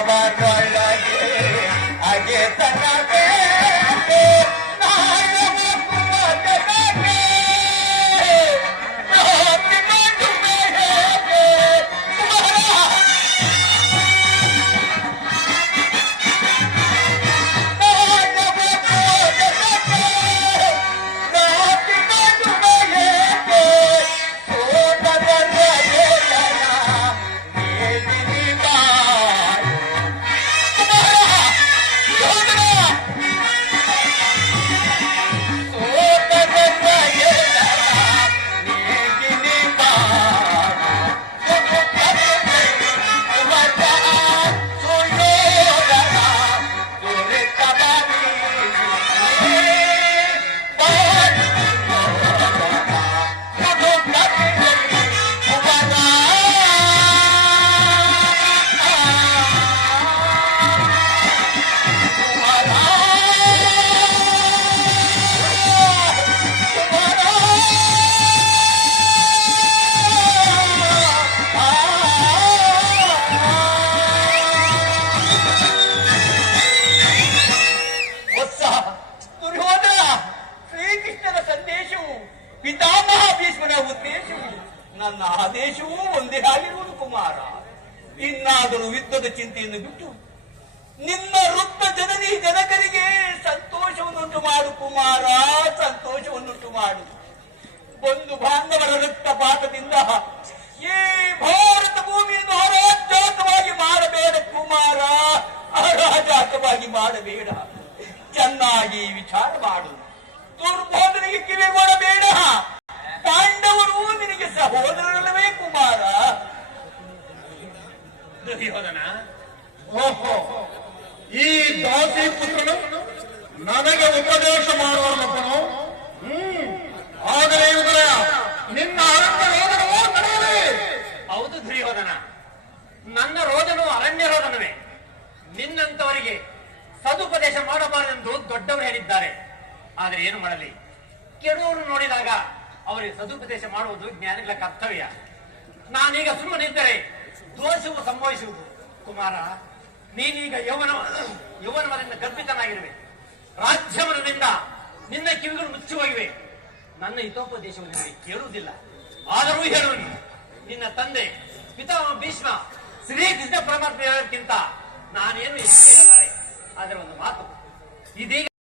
ಅವನೊಳಗೆ ಹಾಗೆ ತನಗೆ ಪಿತಾಮಹ ಭೀಷ್ಮನ ಉದ್ದೇಶವು ನನ್ನ ಆದೇಶವೂ ಒಂದೇ ಆಗಿರುವುದು ಕುಮಾರ. ಇನ್ನಾದರೂ ಯುದ್ಧದ ಚಿಂತೆಯನ್ನು ಬಿಟ್ಟು ನಿನ್ನ ವೃತ್ತ ಜನನಿ ಜನಕರಿಗೆ ಸಂತೋಷವನ್ನುಂಟು ಮಾಡು ಕುಮಾರ, ಸಂತೋಷವನ್ನುಂಟು ಮಾಡು. ಬಂಧು ಬಾಂಧವರ ರಕ್ತಪಾತದಿಂದ ಈ ಭಾರತ ಭೂಮಿಯನ್ನು ಅರಾಜಕವಾಗಿ ಮಾಡಬೇಡ ಕುಮಾರ, ಅರಾಜಕವಾಗಿ ಮಾಡಬೇಡ. ಚೆನ್ನಾಗಿ ವಿಚಾರ ಮಾಡು. ದುರ್ಬೋಧನೆಗೆ ಕಿವಿಗೊಡಬೇಡ. ಪಾಂಡವರು ನಿನಗೆ ಸಹೋದರರಲ್ಲವೇ ಕುಮಾರ? ದುರ್ಯೋಧನ, ಓಹೋ, ಈ ದಾಸಿ ಪುತ್ರನು ನನಗೆ ಉಪದೇಶ ಮಾಡುವಲ್ಲಪ್ಪನು. ಆದರೆ ಇವುಗಳ ನಿನ್ನ ಅರಣ್ಯ ರೋದನವೋ ನಡೆಯಲಿ. ಹೌದು ದುರ್ಯೋಧನ, ನನ್ನ ರೋದನವು ಅರಣ್ಯ ರೋದನವೇ. ನಿನ್ನಂತವರಿಗೆ ಸದುಪದೇಶ ಮಾಡಬಾರದೆಂದು ದೊಡ್ಡವರು ಹೇಳಿದ್ದಾರೆ. ಆದರೆ ಏನು ಮಾಡಲಿ, ಕೆಡುವರು ನೋಡಿದಾಗ ಅವರಿಗೆ ಸದುಪದೇಶ ಮಾಡುವುದು ಜ್ಞಾನಿಗಳ ಕರ್ತವ್ಯ. ನಾನೀಗ ಸುಮ್ಮನಿದ್ದರೆ ದೋಷವು ಸಂಭವಿಸುವುದು. ಕುಮಾರ, ನೀನೀಗ ಯೌವನದಿಂದ ಗರ್ಭಿತನಾಗಿರುವೆ. ರಾಜ್ಯವನದಿಂದ ನಿನ್ನ ಕಿವಿಗಳು ಮುಚ್ಚಿ ಹೋಗಿವೆ. ನನ್ನ ಹಿತೋಪದೇಶವನ್ನು ನಿನಗೆ ಕೇಳುವುದಿಲ್ಲ. ಆದರೂ ಹೇಳುವನು, ನಿನ್ನ ತಂದೆ ಪಿತಾಮಹ ಭೀಷ್ಮ ಶ್ರೀಕೃಷ್ಣ ಪರಮಾತ್ಮ ಹೇಳೋದಕ್ಕಿಂತ ನಾನೇನು ಹೆಚ್ಚು ಹೇಳಲಾರೆ. ಆದರೆ ಒಂದು ಮಾತು, ಇದೀಗ